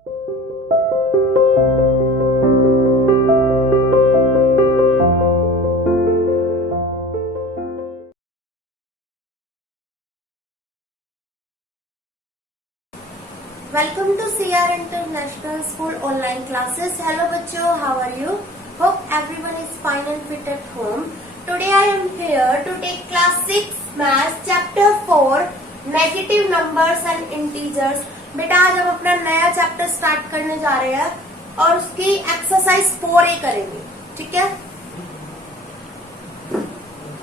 Welcome to CR International School online classes. Hello बच्चों, how are you? Hope everyone is fine and fit at home. Today I am here to take class 6 maths chapter 4 negative numbers and integers. बेटा आज हम अपना नया chapter start करने जा रहे हैं और उसकी एक्सरसाइज 4A करेंगे, ठीक है?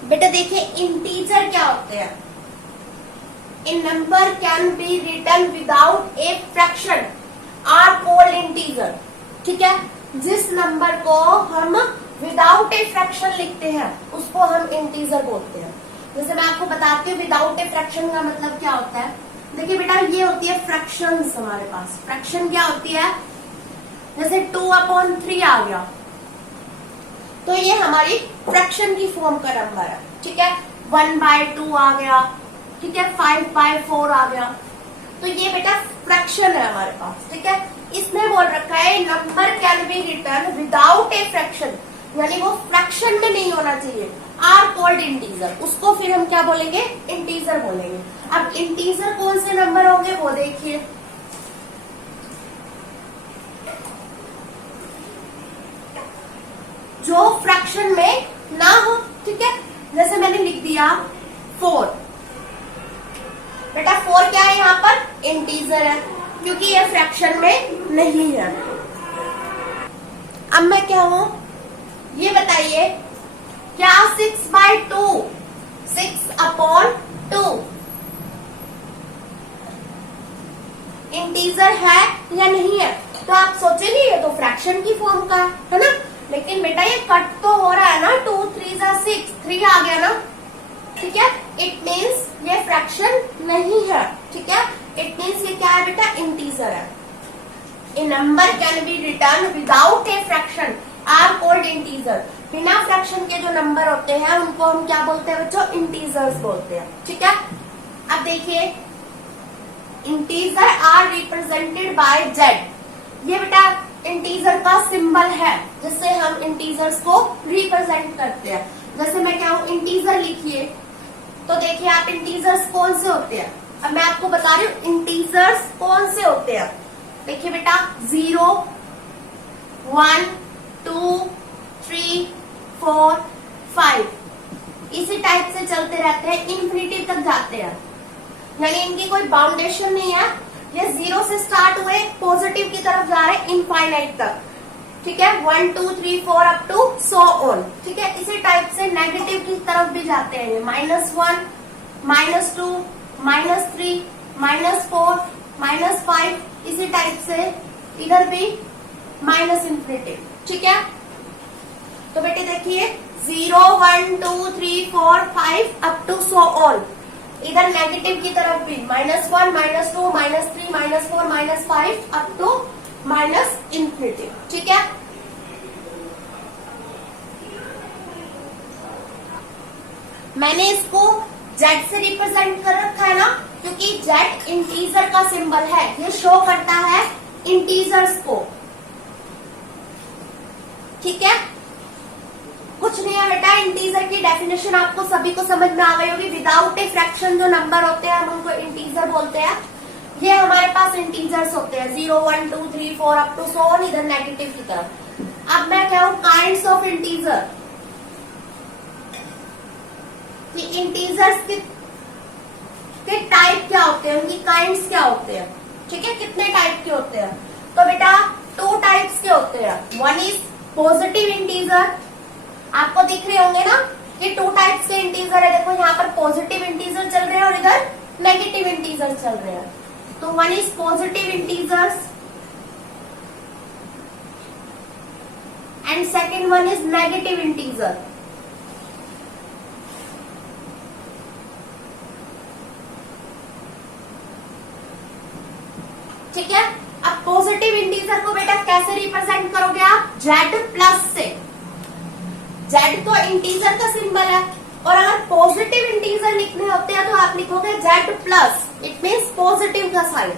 बेटा देखिए इंटीजर क्या होते हैं. A number can be written without a fraction are called integer. ठीक है, जिस नंबर को हम विदाउट ए फ्रैक्शन लिखते हैं उसको हम इंटीजर बोलते हैं. जैसे मैं आपको बताती हूँ विदाउट ए फ्रैक्शन का मतलब क्या होता है. देखिए बेटा ये होती है फ्रैक्शंस. हमारे पास फ्रैक्शन क्या होती है, जैसे 2/3 आ गया तो ये हमारी फ्रैक्शन की फॉर्म का नंबर है. ठीक है, 1/2 आ गया, ठीक है, 5/4 आ गया, तो ये बेटा फ्रैक्शन है हमारे पास. ठीक है, इसमें बोल रखा है number can be written without a fraction, यानी वो फ्रैक्शन में नहीं होना चाहिए. आर कॉल्ड इंटीजर, उसको फिर हम क्या बोलेंगे, इंटीजर बोलेंगे. अब इंटीजर कौन से नंबर होंगे वो देखिए. जो फ्रैक्शन में ना हो. ठीक है, जैसे मैंने लिख दिया 4. बेटा 4 क्या है यहाँ पर, इंटीजर है, क्योंकि ये फ्रैक्शन में नहीं है. अब मैं क्या हूं ये बताइए, क्या 6/2 6/2 इंटीजर है या नहीं है? तो आप सोचेंगे ये तो फ्रैक्शन की फॉर्म का है ना, लेकिन बेटा ये कट तो हो रहा है ना. 2 3 6 3 आ गया ना. ठीक है, इट मीन्स ये फ्रैक्शन नहीं है. ठीक है, इट मीन्स ये क्या है बेटा, इंटीजर है. A number can be written without a fraction are called integer. बिना फ्रैक्शन के जो नंबर होते हैं उनको हम क्या बोलते हैं बच्चों, इंटीजर्स बोलते हैं. ठीक है, अब देखिए integer are represented by Z. ये बेटा इंटीजर का सिंबल है जिससे हम इंटीजर्स को रिप्रेजेंट करते हैं. जैसे मैं क्या हूं, इंटीजर लिखिए, तो देखिए आप इंटीजर्स कौन से होते हैं. अब मैं आपको बता रही हूँ इंटीजर्स कौन से होते हैं. देखिए बेटा 0 1 2 3 4 5 इसी टाइप से चलते रहते हैं, इन्फिनिटी तक जाते हैं, यानी इनकी कोई बाउंडेशन नहीं है. ये 0 से स्टार्ट हुए पॉजिटिव की तरफ जा रहे हैं इनफाइनाइट तक. ठीक है, 1 2 3 4 अप टू सो ऑन. ठीक है, इसी टाइप से नेगेटिव की तरफ भी जाते हैं, -1 -2 -3 -4 -5 इसी टाइप से इधर भी -इन्फिनिटी. ठीक है, तो बेटे देखिए 0 1 2 3 4 5 अप टू सो ऑन. इधर नेगेटिव की तरफ भी -1 -2 -3 -4 -5 अप टू -इन्फिनिटी. ठीक है, मैंने इसको जेड से रिप्रेजेंट कर रखा है ना, क्योंकि जेड इंटीजर का सिंबल है. ये शो करता है इंटीजर्स को. ठीक है, कुछ नहीं है बेटा, इंटीजर की डेफिनेशन आपको सभी को समझ में आ गई होगी. विदाउट ए फ्रैक्शन जो नंबर होते हैं हम उनको इंटीजर बोलते हैं. ये हमारे पास इंटीजर्स होते हैं 0 1 2 3 4 अप टू सो ऑन, इधर नेगेटिव की तरफ. अब मैं क्या हूं, काइंड्स ऑफ इंटीजर. कि इंटीजर्स के टाइप क्या होते हैं, उनकी काइंड्स क्या होते हैं. ठीक है, कितने टाइप के होते हैं. तो बेटा 2 टाइप्स के होते हैं. 1 इज पॉजिटिव इंटीजर. आपको दिख रहे होंगे ना कि 2 टाइप्स के इंटीजर है. देखो यहाँ पर पॉजिटिव इंटीजर चल रहे हैं और इधर नेगेटिव इंटीजर चल रहे हैं. तो 1 is positive integers and second 1 is negative integer. ठीक है, अब पॉजिटिव इंटीजर को बेटा कैसे रिप्रेजेंट करोगे आप, जेड प्लस से. जेड तो इंटीजर का सिंबल है, और अगर पॉजिटिव इंटीजर लिखने होते हैं तो आप लिखोगे Z plus, it means positive का साइन.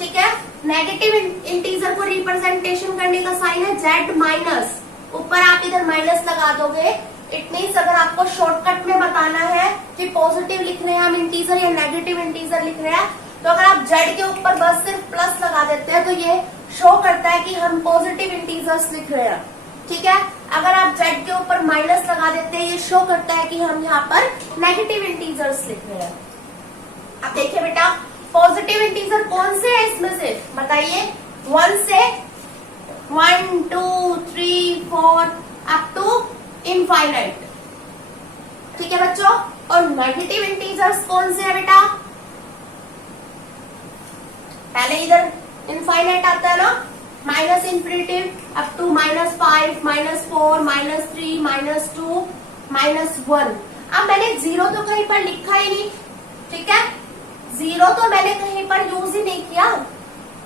ठीक है। नेगेटिव इंटीजर को रिप्रेजेंटेशन करने का साइन है जेड माइनस, ऊपर आप इधर माइनस लगा दोगे। इट मीन्स अगर आपको शॉर्टकट में बताना है कि पॉजिटिव लिख रहे हैं हम इंटीजर या नेगेटिव इंटीजर लिख रहे हैं, तो अगर आप जेड के ऊपर बस सिर्फ प्लस लगा देते हैं तो ये शो करता है कि हम पॉजिटिव इंटीजर्स लिख रहे हैं, ठीक है। अगर आप जेड के ऊपर माइनस लगा देते हैं, ये शो करता है कि हम यहाँ पर नेगेटिव इंटीजर्स लिख रहे हैं। अब देखिए बेटा, पॉजिटिव इंटीजर कौन से है इसमें से बताइए। 1 से 1 2 3 4 अप टू इनफाइनाइट, ठीक है बच्चों। और नेगेटिव इंटीजर्स कौन से है बेटा, पहले इधर इनफाइनाइट आता है ना, माइनस इन्फिनिटिव अप टू -5 -4 -3 -2 -1। अब मैंने जीरो तो कहीं पर लिखा ही नहीं, ठीक है। जीरो तो मैंने कहीं पर यूज ही नहीं किया,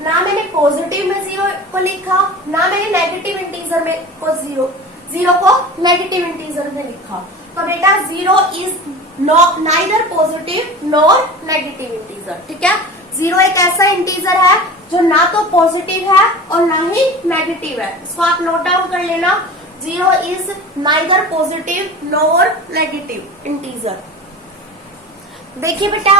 ना मैंने पॉजिटिव में जीरो को लिखा, ना मैंने नेगेटिव इंटीजर में को जीरो को नेगेटिव इंटीजर में लिखा। तो बेटा zero is neither positive nor negative integer, ठीक है। जीरो एक ऐसा इंटीजर है जो ना तो पॉजिटिव है और ना ही नेगेटिव है, इसको आप नोट डाउन कर लेना। Zero is neither positive nor negative integer. देखिए बेटा,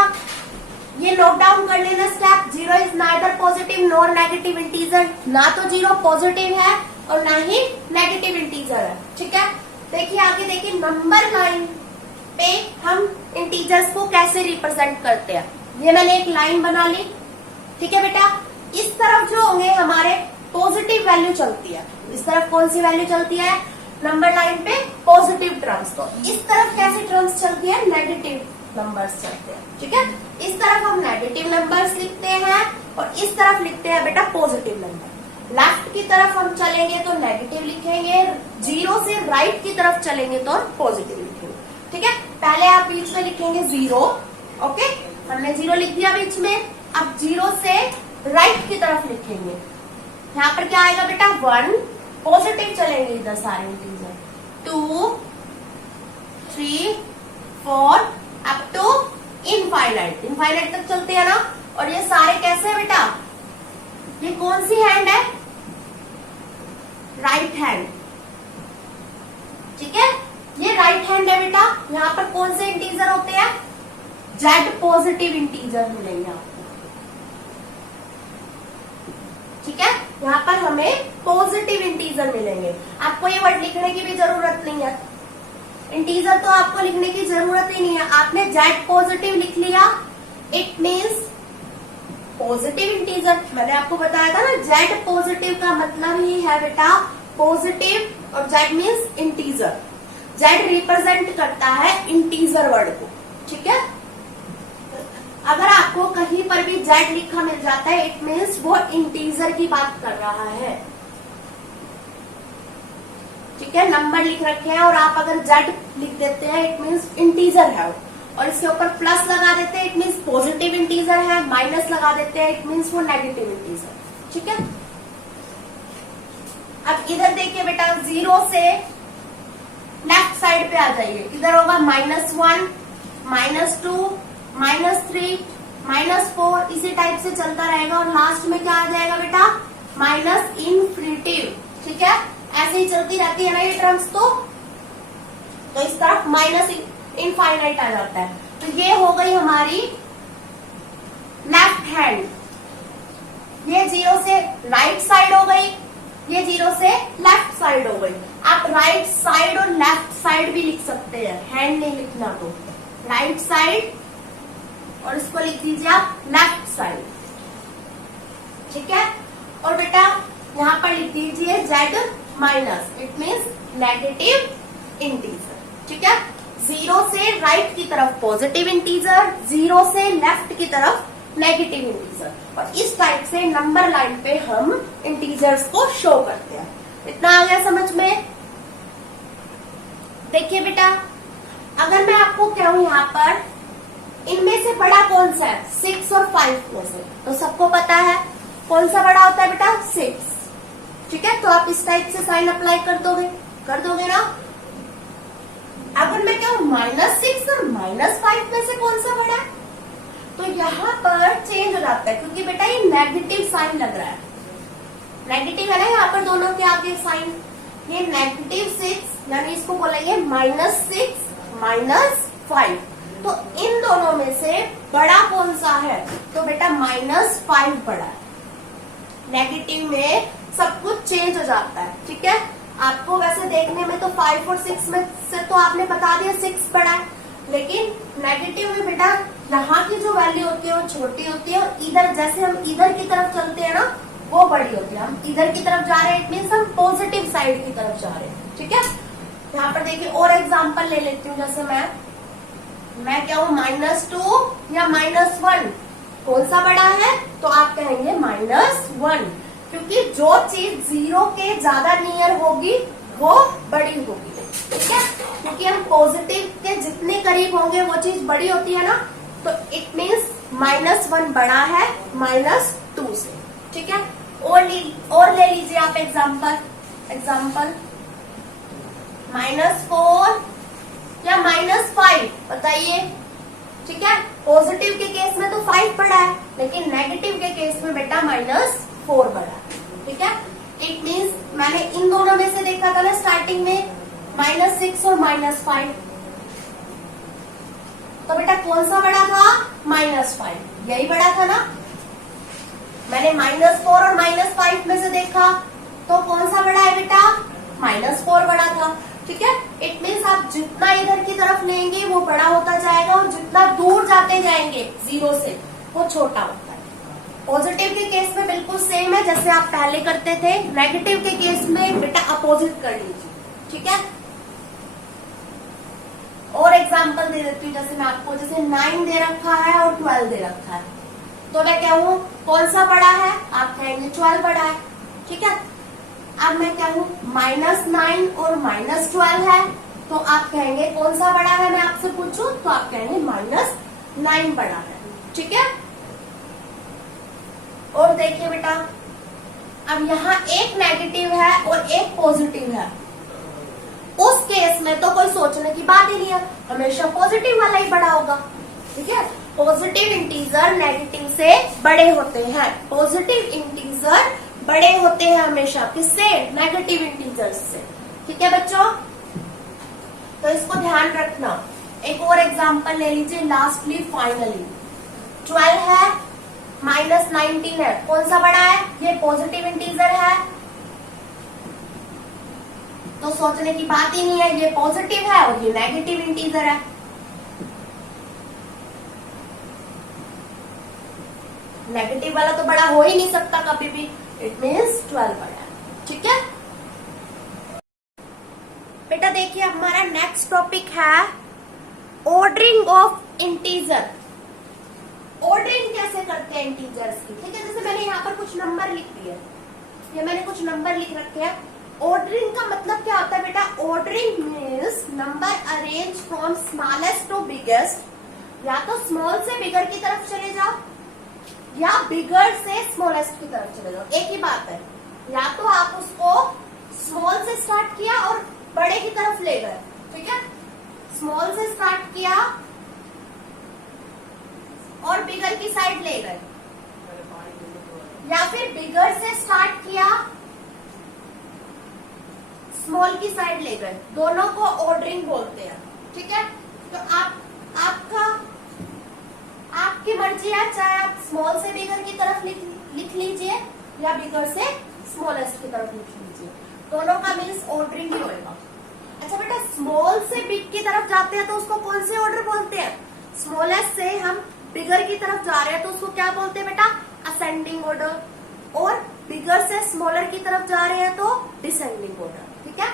ये नोट डाउन कर लेना step. Zero is neither positive nor negative integer, ना तो जीरो पॉजिटिव है और ना ही नेगेटिव इंटीजर है, ठीक है। देखिए आगे देखिए, नंबर लाइन पे हम इंटीजर्स को कैसे रिप्रेजेंट करते हैं। ये मैंने एक लाइन बना ली, ठीक है बेटा। इस तरफ जो होंगे हमारे पॉजिटिव वैल्यू चलती है, इस तरफ कौन सी वैल्यू चलती है नंबर लाइन पे, पॉजिटिव टर्म्स। तो इस तरफ कैसे टर्म्स चलती है, नेगेटिव नंबर्स चलते हैं, ठीक है। इस तरफ हम नेगेटिव नंबर्स लिखते हैं और इस तरफ लिखते हैं बेटा पॉजिटिव नंबर। लेफ्ट की तरफ हम चलेंगे तो नेगेटिव लिखेंगे, जीरो से राइट की तरफ चलेंगे तो पॉजिटिव लिखेंगे, ठीक है। पहले आप बीच में लिखेंगे जीरो, ओके, हमने जीरो लिख दिया बीच में। अब जीरो से राइट की तरफ लिखेंगे, यहाँ पर क्या आएगा बेटा 1, पॉजिटिव चलेंगे इधर सारे integer, 2 3 4 up to infinite, infinite तक चलते हैं ना। और ये सारे कैसे है बेटा, ये कौन सी हैंड है, राइट हैंड, ठीक है। ये राइट हैंड है बेटा। यहाँ पर कौन से इंटीजर होते हैं, जेड पॉजिटिव इंटीजर मिलेंगे आपको, ठीक है। यहाँ पर हमें पॉजिटिव इंटीजर मिलेंगे। आपको ये वर्ड लिखने की भी जरूरत नहीं है, इंटीजर तो आपको लिखने की जरूरत ही नहीं है। आपने जेड पॉजिटिव लिख लिया, इट मीन्स पॉजिटिव इंटीजर। मैंने आपको बताया था ना, जेड पॉजिटिव का मतलब ही है बेटा पॉजिटिव, और Z means integer. Z represent करता है इंटीजर वर्ड को, ठीक है। अगर आपको कहीं पर भी जेड लिखा मिल जाता है, इट मीन्स वो इंटीजर की बात कर रहा है, ठीक है। नंबर लिख रखे हैं और आप अगर जेड लिख देते हैं, इट मीन्स इंटीजर है, और इसके ऊपर प्लस लगा देते हैं, इट मीन्स पॉजिटिव इंटीजर है, माइनस लगा देते हैं, इट मीन्स वो नेगेटिव इंटीजर, ठीक है। अब इधर देखिए बेटा, जीरो से लेफ्ट साइड पे आ जाइए, इधर होगा -1 -2 -3 -4, इसी टाइप से चलता रहेगा और लास्ट में क्या आ जाएगा बेटा माइनस इनफिनिटिव, ठीक है। ऐसे ही चलती रहती है ना ये टर्म्स, तो इस तरफ माइनस इनफाइनाइट आ जाता है। तो ये हो गई हमारी लेफ्ट हैंड, ये जीरो से राइट साइड हो गई, ये जीरो से लेफ्ट साइड हो गई। आप राइट साइड और लेफ्ट साइड भी लिख सकते हैं, हैंड नहीं लिखना तो राइट साइड, और इसको लिख दीजिए आप लेफ्ट साइड, ठीक है। और बेटा यहाँ पर लिख दीजिए Z minus, it means negative integer, ठीक है। जीरो से राइट की तरफ पॉजिटिव इंटीजर, जीरो से लेफ्ट की तरफ नेगेटिव इंटीजर, और इस टाइप से नंबर लाइन पे हम इंटीजर्स को शो करते हैं। इतना आ गया समझ में। देखिए बेटा, अगर मैं आपको कहूं यहाँ पर इनमें से बड़ा कौन सा है, 6 और 5 में से, तो सबको पता है कौन सा बड़ा होता है बेटा 6, ठीक है। तो आप इस टाइप से साइन अप्लाई कर दोगे ना। अगर मैं कहूं -6 और -5 में से कौन सा बड़ा है, तो यहाँ पर चेंज हो जाता है, क्योंकि बेटा ये नेगेटिव साइन लग रहा है, नेगेटिव है ना यहाँ पर दोनों के आगे साइन, ये -6 यानी इसको बोलेंगे -6 -5। तो इन दोनों में से बड़ा कौन सा है, तो बेटा -5 बड़ा है। नेगेटिव में सब कुछ चेंज हो जाता है, ठीक है। आपको वैसे देखने में तो 5 और 6 में से तो आपने बता दिया 6 बड़ा है, लेकिन नेगेटिव में बेटा यहाँ की जो वैल्यू होती है वो छोटी होती है, और इधर जैसे हम इधर की तरफ चलते हैं ना वो बड़ी होती है। हम इधर की तरफ जा रहे हैं, इट मीन्स हम पॉजिटिव साइड की तरफ जा रहे हैं, ठीक है। यहाँ पर देखिए और एग्जांपल ले लेती हूँ, जैसे मैं क्या हूँ -2 या -1, कौन सा बड़ा है, तो आप कहेंगे -1, क्योंकि जो चीज 0 के ज्यादा नियर होगी वो बड़ी होगी, ठीक है। क्योंकि हम पॉजिटिव के जितने करीब होंगे वो चीज बड़ी होती है ना, तो इट मीन्स -1 बड़ा है -2 से, ठीक है। और ले लीजिए आप एग्जाम्पल -4 या -5, बताइए, ठीक है। पॉजिटिव के केस में तो 5 बड़ा है, लेकिन नेगेटिव के केस में बेटा -4 बड़ा है, ठीक है। इट मीन्स मैंने इन दोनों में से देखा था ना स्टार्टिंग में -6 और -5, तो बेटा कौन सा बड़ा था, -5, यही बड़ा था ना। मैंने -4 और -5 में से देखा तो कौन सा बड़ा है बेटा, -4 बड़ा था, ठीक है। इट मीन्स आप जितना इधर की तरफ लेंगे वो बड़ा होता जाएगा, और जितना दूर जाते जाएंगे 0 से वो छोटा होता है। पॉजिटिव के केस में बिल्कुल सेम है जैसे आप पहले करते थे, नेगेटिव के केस में बेटा अपोजिट कर लीजिए, ठीक है। और एग्जांपल दे देती हूँ, जैसे मैं आपको, जैसे 9 दे रखा है और 12 दे रखा है, तो मैं कहूँ कौन सा बड़ा है, आप कहेंगे 12 बड़ा है, ठीक है। अब मैं कहूँ -9 और -12 है, तो आप कहेंगे कौन सा बड़ा है, मैं आपसे पूछूं तो आप कहेंगे -9 बड़ा है, ठीक है। और देखिए बेटा, अब यहाँ एक नेगेटिव है और एक पॉजिटिव है, उस केस में तो कोई सोचने की बात ही नहीं है, हमेशा पॉजिटिव वाला ही बड़ा होगा, ठीक है। पॉजिटिव इंटीजर नेगेटिव से बड़े होते हैं, पॉजिटिव इंटीजर बड़े होते हैं हमेशा, किससे, नेगेटिव इंटीजर्स से, ठीक है बच्चों। तो इसको ध्यान रखना। एक और एग्जांपल ले लीजिए, लास्टली फाइनली 12 है -19 है, कौन सा बड़ा है, ये पॉजिटिव इंटीजर है, तो सोचने की बात ही नहीं है, ये पॉजिटिव है और ये नेगेटिव इंटीजर है। नेगेटिव वाला तो बड़ा हो ही नहीं सकता कभी भी, इट मीन्स 12 बड़ा है, ठीक है बेटा। देखिए हमारा नेक्स्ट टॉपिक है ऑर्डरिंग ऑफ इंटीजर। ऑर्डरिंग कैसे करते हैं इंटीजर्स की, ठीक है। जैसे मैंने यहाँ पर कुछ नंबर लिख दिए, ये मैंने कुछ नंबर लिख रखे हैं। ऑर्डरिंग का मतलब क्या होता है बेटा, ordering means number arrange from smallest to biggest, या तो स्मॉल से बिगर की तरफ चले जाओ या बिगर से स्मॉलेस्ट की तरफ चले जाओ, एक ही बात है। या तो आप उसको स्मॉल से स्टार्ट किया और बड़े की तरफ ले गए, ठीक है। स्मॉल से स्टार्ट किया और बिगर की साइड ले गए, या फिर बिगर से स्टार्ट किया स्मॉल की साइड ले गए, दोनों को ऑर्डरिंग बोलते हैं, ठीक है। तो आपकी मर्जी है, चाहे आप स्मॉल से बिगर की तरफ लिख लीजिए या बिगर से स्मॉलेस्ट की तरफ लिख लीजिए, दोनों का मीन्स ऑर्डरिंग ही होगा। अच्छा बेटा, स्मॉल से बिग की तरफ जाते हैं तो उसको कौन से ऑर्डर बोलते हैं, स्मॉलेस्ट से हम बिगर की तरफ जा रहे हैं तो उसको क्या बोलते हैं बेटा, असेंडिंग ऑर्डर, और बिगर से स्मॉलर की तरफ जा रहे हैं तो डिसेंडिंग ऑर्डर, ठीक है।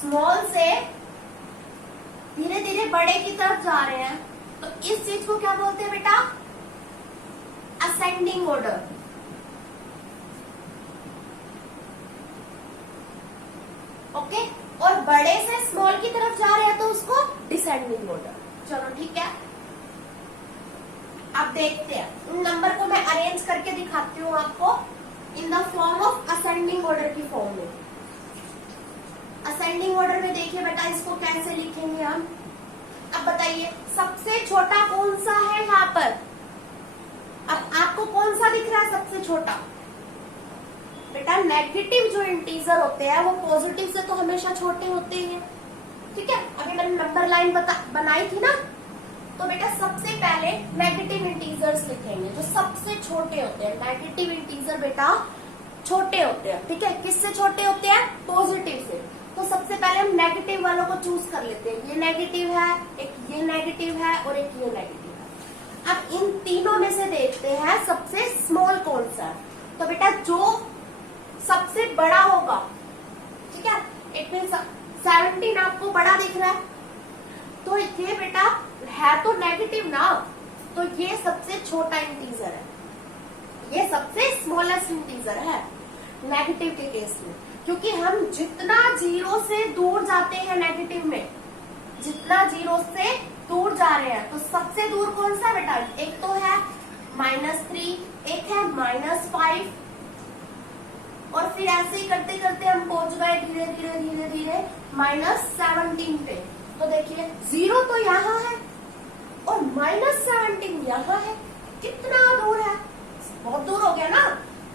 स्मॉल से धीरे धीरे बड़े की तरफ जा रहे हैं तो इस चीज को क्या बोलते हैं बेटा, असेंडिंग ऑर्डर, ओके। और बड़े से स्मॉल की तरफ जा रहे हैं तो उसको डिसेंडिंग ऑर्डर। चलो ठीक है, अब देखते हैं, इन नंबर को मैं अरेंज करके दिखाती हूँ आपको in the form of ascending order की फॉर्म में। असेंडिंग ऑर्डर में देखिए बेटा, इसको कैसे लिखेंगे हम। अब अब बताइए सबसे छोटा कौन सा है यहाँ पर? अब आपको कौन सा दिख रहा है सबसे छोटा? बेटा नेगेटिव जो इंटीजर होते हैं वो पॉजिटिव से तो हमेशा छोटे होते हैं, ठीक है। अभी मैंने नंबर लाइन बनाई थी ना, तो बेटा सबसे पहले नेगेटिव इंटीजर्स लिखेंगे जो सबसे छोटे होते हैं। नेगेटिव इंटीजर बेटा छोटे होते हैं, ठीक है। किससे छोटे होते हैं? पॉजिटिव से। तो सबसे पहले हम नेगेटिव वालों को चूज कर लेते हैं। ये नेगेटिव है, एक ये नेगेटिव है और एक ये नेगेटिव है। अब इन तीनों में से देखते हैं सबसे स्मॉल कौन सा है। तो बेटा जो सबसे बड़ा होगा, ठीक है, इट मीन 17 आपको बड़ा दिख रहा है, तो ये बेटा है तो नेगेटिव ना, तो ये सबसे छोटा इंटीजर है, ये सबसे स्मॉलेस्ट इंटीजर है नेगेटिव के केस में। क्योंकि हम जितना जीरो से दूर जाते हैं नेगेटिव में, जितना जीरो से दूर जा रहे हैं, तो सबसे दूर कौन सा बेटा? एक तो है -3, एक है -5, और फिर ऐसे ही करते करते हम पहुंच गए धीरे धीरे धीरे धीरे -17 पे। तो देखिए 0 तो यहाँ है और -17 यहाँ है, कितना दूर है? बहुत दूर हो गया ना।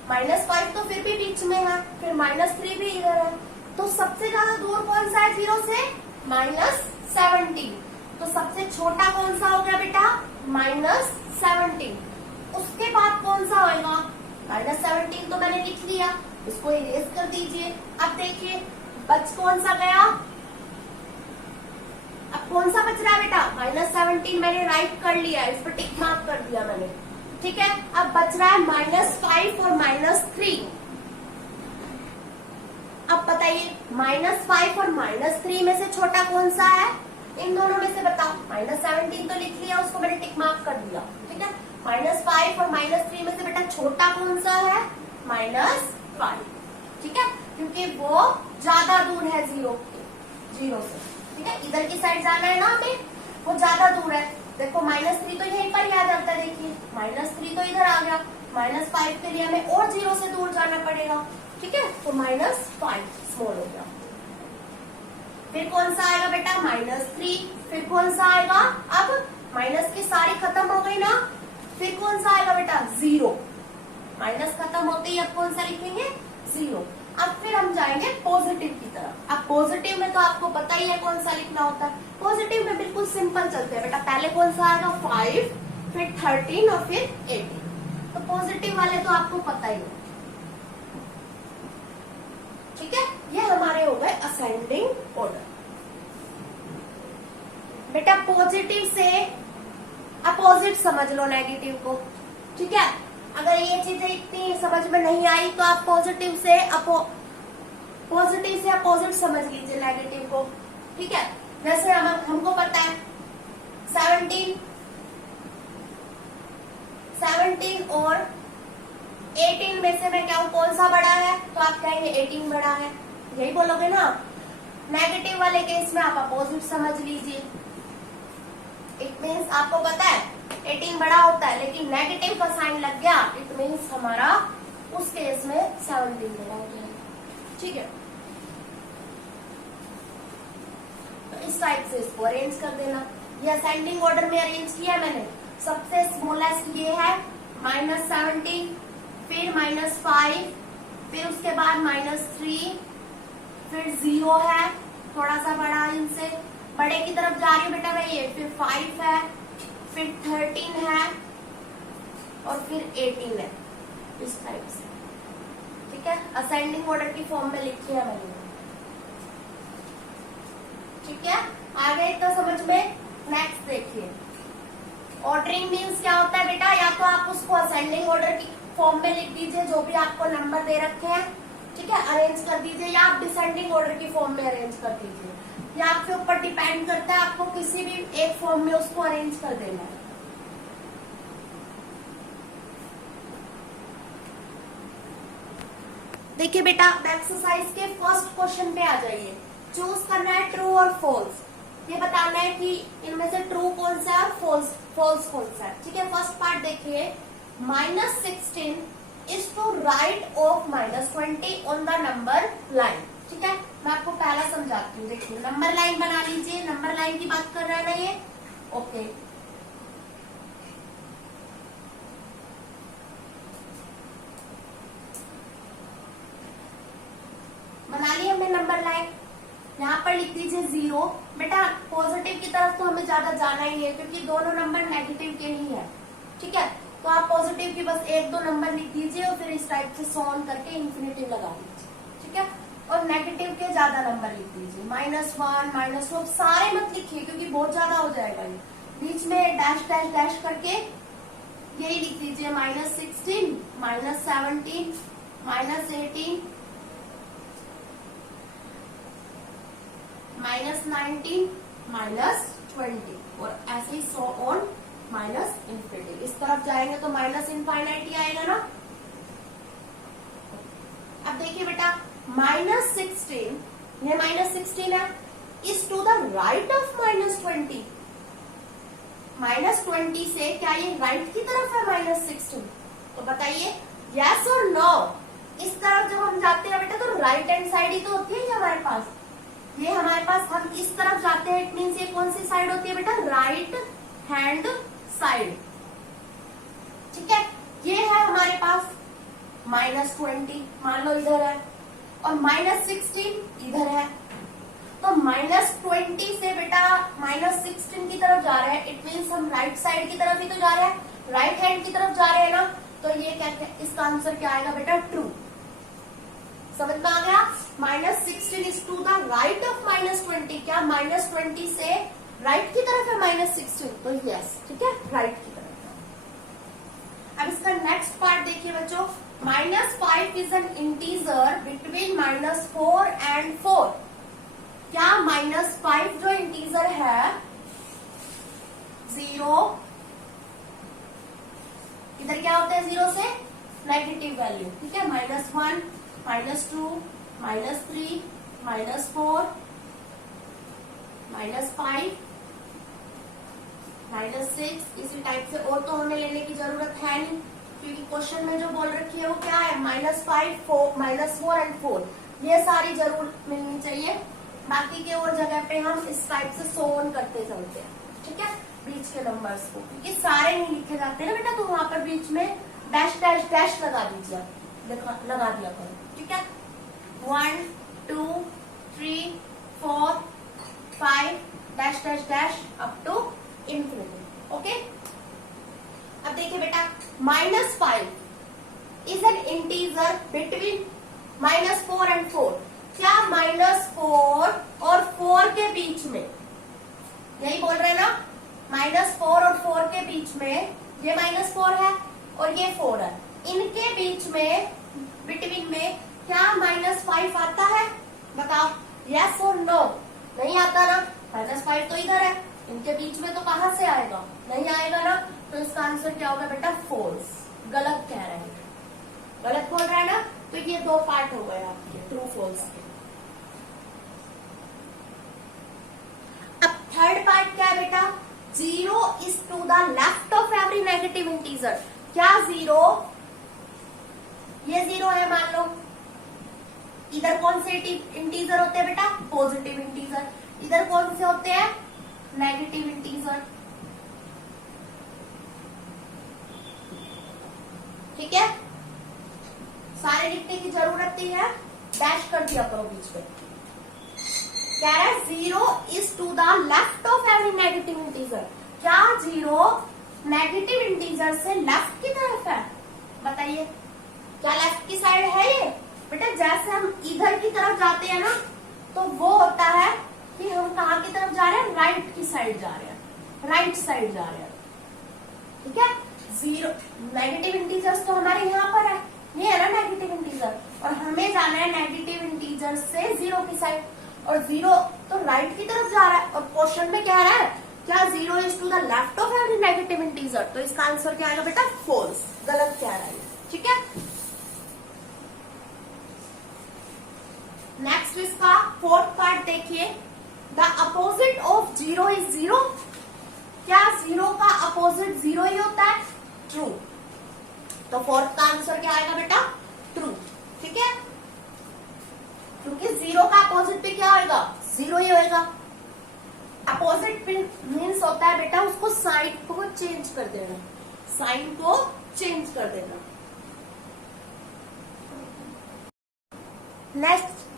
-5 तो फिर भी बीच में है, फिर -3 भी इधर है, तो सबसे ज्यादा दूर कौन सा है 0 से? -17। तो सबसे छोटा कौन सा हो गया बेटा? -17। उसके बाद कौन सा होगा? -17 तो मैंने लिख लिया, इसको इरेज कर दीजिए। अब देखिए बच कौन सा गया? अब कौन सा बच रहा है बेटा? -17 मैंने राइट कर लिया, इस पर टिक मार्क कर दिया मैंने, ठीक है। अब बच रहा है -5 और -3। अब बताइए -5 और -3 में से छोटा कौन सा है? इन दोनों में से बताओ। -17 तो लिख लिया, उसको मैंने टिक मार्क कर दिया, ठीक है। -5 और -3 में से बेटा छोटा कौन सा है? -5, ठीक है, क्योंकि वो ज्यादा दूर है जीरो से, ठीक है। इधर की साइड जाना है ना हमें, वो ज्यादा दूर है। देखो -3 तो यहीं पर ही आ जाता है, देखिए -3 तो इधर आ गया। -5 के लिए हमें और जीरो से दूर जाना पड़ेगा, ठीक है। तो -5 स्मॉल हो गया। फिर कौन सा आएगा बेटा? -3। फिर कौन सा आएगा? अब माइनस की सारी खत्म हो गई ना, फिर कौन सा आएगा बेटा? 0। माइनस खत्म होते ही अब कौन सा लिखेंगे? 0। अब फिर हम जाएंगे पॉजिटिव की तरफ। अब पॉजिटिव में तो आपको पता ही है कौन सा लिखना होता है। पॉजिटिव में बिल्कुल सिंपल चलते हैं बेटा। पहले कौन सा आएगा? 5, फिर 13 और फिर 18। तो पॉजिटिव वाले तो आपको पता ही है, ठीक है। ये हमारे हो गए असेंडिंग ऑर्डर। बेटा पॉजिटिव से अपोजिट समझ लो नेगेटिव को, ठीक है। अगर ये चीजें इतनी समझ में नहीं आई तो आप पॉजिटिव से अपोजिट समझ लीजिए नेगेटिव को, ठीक है। जैसे हमको पता है 17 और 18 में से मैं क्या हूं? कौन सा बड़ा है? तो आप कहेंगे 18 बड़ा है, यही बोलोगे ना। नेगेटिव वाले केस में आप अपोजिट समझ लीजिए। इट मीन्स आपको पता है 18 बड़ा होता है, लेकिन नेगेटिव का साइन लग गया, इट मीन्स हमारा उस केस में 17 बड़ा हो जाएगा, ठीक है। तो इस टाइप से इसको अरेंज कर देना। ये असेंडिंग ऑर्डर में अरेंज किया मैंने। सबसे स्मॉलेस्ट ये है -17, फिर -5, फिर उसके बाद -3, फिर 0 है, थोड़ा सा बड़ा इनसे, बड़े की तरफ जा रही हूँ बेटा मैं ये, फिर 5 है, फिर 13 है और फिर 18 है, इस टाइप से, ठीक है। असेंडिंग ऑर्डर की फॉर्म में लिखी है मैंने, ठीक है। आगे तो समझ में। नेक्स्ट देखिए, ऑर्डरिंग मीन्स क्या होता है बेटा? या तो आप उसको असेंडिंग ऑर्डर की फॉर्म में लिख दीजिए, जो भी आपको नंबर दे रखे हैं, ठीक है, अरेंज कर दीजिए, या आप डिसेंडिंग ऑर्डर की फॉर्म में अरेंज कर दीजिए, या आपके ऊपर डिपेंड करता है, आपको किसी भी एक फॉर्म में उसको अरेंज कर देना है। देखिए बेटा, एक्सरसाइज के फर्स्ट क्वेश्चन पे आ जाइए। चूज करना है ट्रू और फॉल्स। ये बताना है कि इनमें से ट्रू कौन सा है और फॉल्स कौन सा है, ठीक है। फर्स्ट पार्ट देखिए, -16 is to right of -20 on the number line, ठीक है। मैं आपको पहला समझाती हूँ। देखिए, नंबर लाइन बना लीजिए, नंबर लाइन की बात कर रहा है ना ये, ओके बना लिया हमने नंबर लाइन। यहाँ पर लिख दीजिए 0। बेटा पॉजिटिव की तरफ तो हमें ज्यादा जाना ही है क्योंकि दोनों नंबर नेगेटिव के ही है, ठीक है। तो आप पॉजिटिव की बस 1-2 नंबर लिख दीजिए और फिर इस टाइप से सो ऑन करके इंफिनिटिव लगा दीजिए, ठीक है। और नेगेटिव के ज्यादा नंबर लिख दीजिए, -1 -2 सारे मत लिखिए क्योंकि बहुत ज्यादा हो जाएगा ये। बीच में डैश डैश डैश करके यही लिख दीजिए -16 -17 -18 -19 -20 और ऐसे ही सो ऑन माइनस इंफिनिटी। इस तरफ जाएंगे तो माइनस इनफाइनाइट ही आएगा ना। अब देखिए बेटा -16, ये -16 है, is to the right of -20। -20 से क्या ये राइट की तरफ है -16? तो बताइए यस और नो। इस तरफ जब हम जाते हैं बेटा तो राइट हैंड साइड ही तो होती है हमारे पास। ये हमारे पास हम इस तरफ जाते हैं, इट मीन्स ये कौन सी साइड होती है बेटा? राइट हैंड साइड, ठीक है। ये है हमारे पास -20 मान लो इधर है और -16 इधर है। तो -20 से बेटा -16 की तरफ जा रहे हैं, इट मीन्स हम राइट साइड की तरफ ही तो जा रहे हैं, राइट हैंड की तरफ जा रहे हैं ना। तो ये कहते हैं इसका आंसर क्या आएगा बेटा? ट्रू। समझ में आ गया? -16 is to the right of -20। क्या -20 से राइट की तरफ है -16? तो यस, ठीक है, राइट की तरफ है। अब इसका नेक्स्ट पार्ट देखिए बच्चों, -5 is an integer between -4 and 4। क्या -5 जो इंटीजर है 0, इधर क्या होता है 0 से? नेगेटिव वैल्यू, ठीक है। -1 -2 -3 -4 -5 -6, इसी टाइप से। और तो हमें लेने की जरूरत है नहीं क्योंकि क्वेश्चन में जो बोल रखी है वो क्या है? -5 -4 एंड 4। ये सारी जरूर मिलनी चाहिए। बाकी के और जगह पे हम इस टाइप से सो ऑन करते चलते हैं, ठीक है, बीच के नंबर्स को, क्योंकि सारे नहीं लिखे जाते ना बेटा। तो वहां पर बीच में डैश डैश डैश लगा दीजिए, लगा दिया करो, ठीक है। 1 2 3 4 5 dash dash dash up to infinity, okay. अब देखिए बेटा -5 is an integer between -4 and 4। क्या -4 और 4 के बीच में, यही बोल रहे हैं ना, -4 और 4 के बीच में ये -4 है और ये 4 है, इनके बीच में बिटवीन में क्या -5 आता है? बताओ यस और नो। नहीं आता ना, -5 तो इधर है, इनके बीच में तो कहां से आएगा? नहीं आएगा ना। तो इसका आंसर क्या होगा बेटा? फॉल्स। गलत कह रहे हैं, गलत बोल रहा है ना। तो ये 2 पार्ट हो गए आपके ट्रू फॉल्स के। अब थर्ड पार्ट क्या है बेटा? 0 is to the left of every negative integer. क्या 0, ये 0 है मान लो, इधर कौन से इंटीजर होते हैं बेटा? Positive integer. इधर कौन से होते हैं? नेगेटिव इंटीजर, ठीक है। सारे लिखने की जरूरत नहीं है, डैश कर दिया करो बीच में। कह रहा है 0 is to the left of every negative integer. क्या 0 नेगेटिव इंटीजर से लेफ्ट की तरफ है? बताइए क्या लेफ्ट की साइड है ये? बेटा जैसे हम इधर की तरफ जाते हैं ना, तो वो होता है कि हम कहाँ की तरफ जा रहे हैं? राइट की साइड जा रहे हैं, राइट साइड जा रहे हैं, ठीक है। 0 नेगेटिव इंटीजर्स तो हमारे यहाँ पर है, ये है ना नेगेटिव इंटीजर, और हमें जाना है नेगेटिव इंटीजर से 0 की साइड, और 0 तो राइट की तरफ जा रहा है। और क्वेश्चन में कह रहा है क्या 0 is to the left of every negative integer? तो इसका आंसर क्या आएगा बेटा? फॉल्स। गलत कह रहा है, ठीक है। नेक्स्ट इसका फोर्थ पार्ट देखिए, द अपोजिट ऑफ 0 इज 0। क्या 0 का अपोजिट 0 ही होता है? ट्रू। तो फोर्थ का आंसर क्या आएगा बेटा? ट्रू, ठीक है, क्योंकि 0 का अपोजिट भी क्या होगा? 0 ही होगा। अपोजिट मीन्स होता है बेटा उसको साइन को चेंज कर देना, साइन को चेंज कर देना।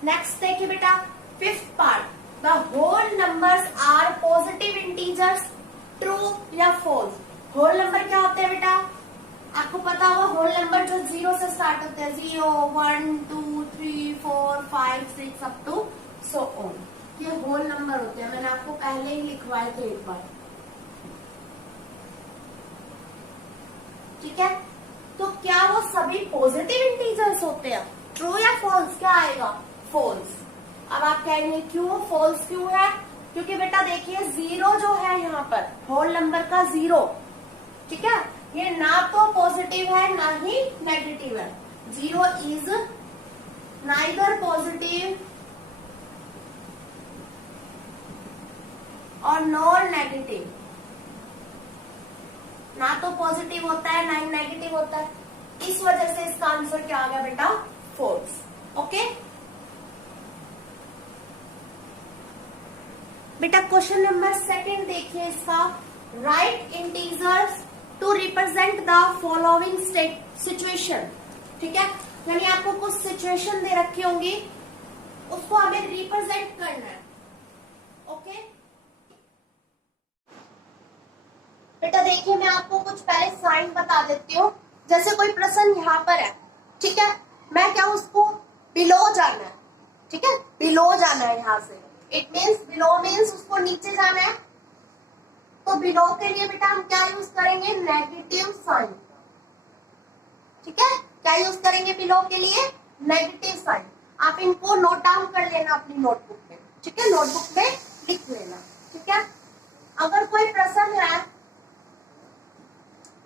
नेक्स्ट देखिए बेटा fifth part, the whole numbers are positive integers, true या फॉल्स। होल नंबर क्या होते हैं बेटा, आपको पता होगा होल नंबर जो 0 से स्टार्ट होते हैं, 0, 1, 2, 3, 4, 5, 6 अप टू सो ऑन, ये होल नंबर होते हैं। मैंने आपको पहले ही लिखवाए थे एक बार, ठीक है। तो क्या वो सभी पॉजिटिव इंटीजर्स होते हैं, ट्रू या फॉल्स, क्या आएगा, फॉल्स। अब आप कहेंगे क्यों फॉल्स क्यों है, क्योंकि बेटा देखिए 0 जो है यहाँ पर होल नंबर का 0, ठीक है, ये ना तो पॉजिटिव है ना ही नेगेटिव है। 0 इज नाइदर पॉजिटिव और नॉर नेगेटिव, ना तो पॉजिटिव होता है ना ही नेगेटिव होता है, इस वजह से इसका आंसर क्या आ गया बेटा, फॉल्स। ओके बेटा क्वेश्चन नंबर 2 देखिए इसका, write integers to represent the following situation, ठीक है, यानी आपको कुछ सिचुएशन दे रखी होंगी, उसको हमें रिप्रेजेंट करना है। ओके बेटा देखिए मैं आपको कुछ पहले साइन बता देती हूँ। जैसे कोई प्रश्न यहाँ पर है, ठीक है, मैं क्या उसको बिलो जाना है, ठीक है, बिलो जाना है यहाँ से, इट मीन्स बिलो मीन्स उसको नीचे जाना है। तो बिलो के लिए बेटा हम क्या यूज करेंगे, नेगेटिव साइन, ठीक है, क्या यूज करेंगे बिलो के लिए, नेगेटिव साइन। आप इनको नोट डाउन कर लेना अपनी नोटबुक में, ठीक है, नोटबुक में लिख लेना, ठीक है। अगर कोई प्रश्न है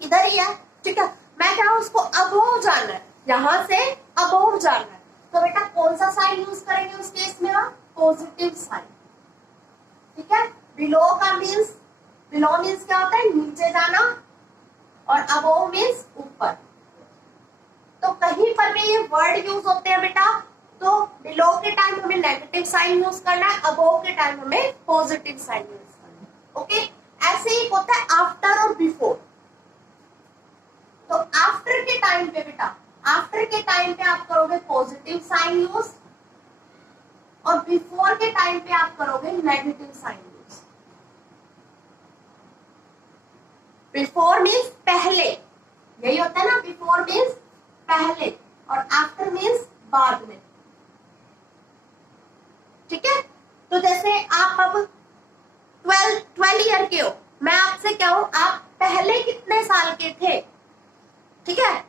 इधर ही है, ठीक है, मैं क्या उसको अबोव जाना है, यहां से अबोव जाना है, तो बेटा कौन सा साइन यूज करेंगे उस केस में, हम पॉजिटिव साइन, ठीक है। बिलो का मीन्स, बिलो मीन्स क्या होता है, नीचे जाना, और अबोव मीन्स ऊपर। तो कहीं पर भी ये वर्ड यूज होते हैं बेटा, तो बिलो के टाइम हमें नेगेटिव साइन यूज करना है, अबोव के टाइम हमें पॉजिटिव साइन यूज करना है। ओके ऐसे ही होता है आफ्टर और बिफोर। तो आफ्टर के टाइम पे बेटा, आफ्टर के टाइम पे आप करोगे पॉजिटिव साइन यूज, और बिफोर के टाइम पे आप करोगे negative sign use. Before means पहले, यही होता है ना, बिफोर मीन्स पहले, और आफ्टर मीन्स बाद में, ठीक है। तो जैसे आप अब 12 ईयर के हो, मैं आपसे क्या हूं, आप पहले कितने साल के थे, ठीक है,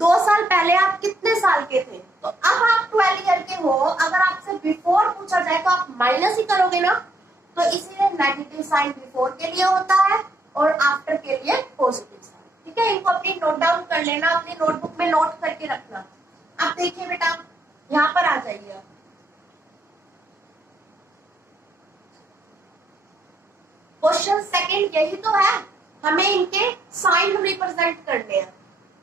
2 साल पहले आप कितने साल के थे। तो अब आप 12 ईयर के हो, अगर आपसे बिफोर पूछा जाए तो आप माइनस ही करोगे ना, तो इसीलिए नेगेटिव साइन बिफोर के लिए होता है और आफ्टर के लिए पॉजिटिव साइन, ठीक है। इनको अपनी नोट डाउन कर लेना, अपनी नोटबुक में नोट करके रखना। अब देखिए बेटा यहाँ पर आ जाइए, क्वेश्चन 2 यही तो है, हमें इनके साइन रिप्रेजेंट करने हैं।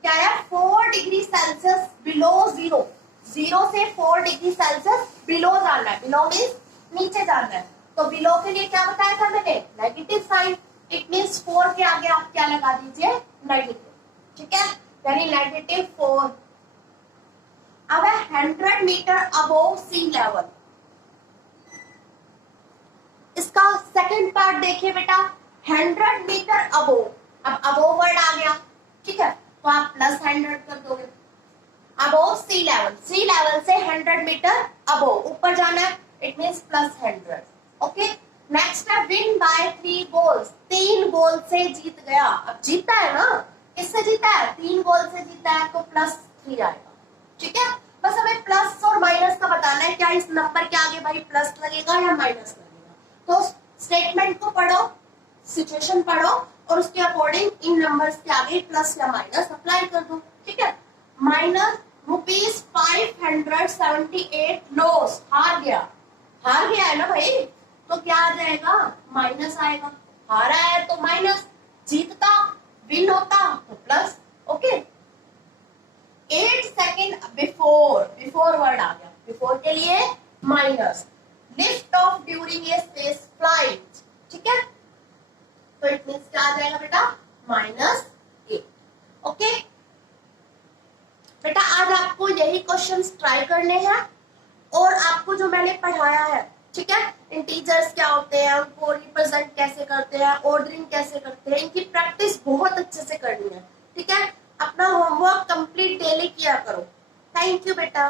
क्या है, 4 डिग्री सेल्सियस बिलो 0, 0 से 4 डिग्री सेल्सियस बिलो जाना है, बिलो मीन्स नीचे जाना है। तो बिलो के लिए क्या बताया था मैंने, नेगेटिव साइन, इट मीन्स 4 के आगे आप क्या लगा दीजिए, नेगेटिव, ठीक है, यानी -4। अब है 100 मीटर अबोव सी लेवल, इसका सेकंड पार्ट देखिए बेटा, 100 मीटर अबोव, अब अबोव वर्ड आ गया, ठीक है, तो आप +100 कर दोगे। अबोव सी लेवल से 100 मीटर अबोव, ऊपर जाना है, इट मीन्स +100। ओके नेक्स्ट है विन बाय 3 गोल्स, 3 गोल से जीत गया। अब जीता है ना, किससे जीता है, 3 गोल से जीता है, तो +3 आएगा, ठीक है। बस हमें प्लस और माइनस का बताना है, क्या इस नंबर के आगे भाई प्लस लगेगा या माइनस लगेगा। तो स्टेटमेंट को पढ़ो, सिचुएशन पढ़ो, और उसके अकॉर्डिंग इन नंबर्स के आगे प्लस या माइनस अप्लाई कर दो, ठीक है। -578 लॉस, हार गया है ना भाई, तो क्या आ जाएगा, माइनस आएगा, हारा है तो माइनस, जीतता विन होता तो plus. Okay 8 second before word आ गया, बिफोर के लिए minus. Lift off during a space flight, ठीक है, तो इट मीन्स क्या आ जाएगा बेटा, -8। ओके बेटा, आज आपको यही क्वेश्चंस ट्राई करने हैं और आपको जो मैंने पढ़ाया है, ठीक है, इंटीजर्स क्या होते हैं, उनको रिप्रेजेंट कैसे करते हैं, ऑर्डरिंग कैसे करते हैं, इनकी प्रैक्टिस बहुत अच्छे से करनी है। ठीक है, अपना होमवर्क कंप्लीट डेली किया करो। थैंक यू बेटा।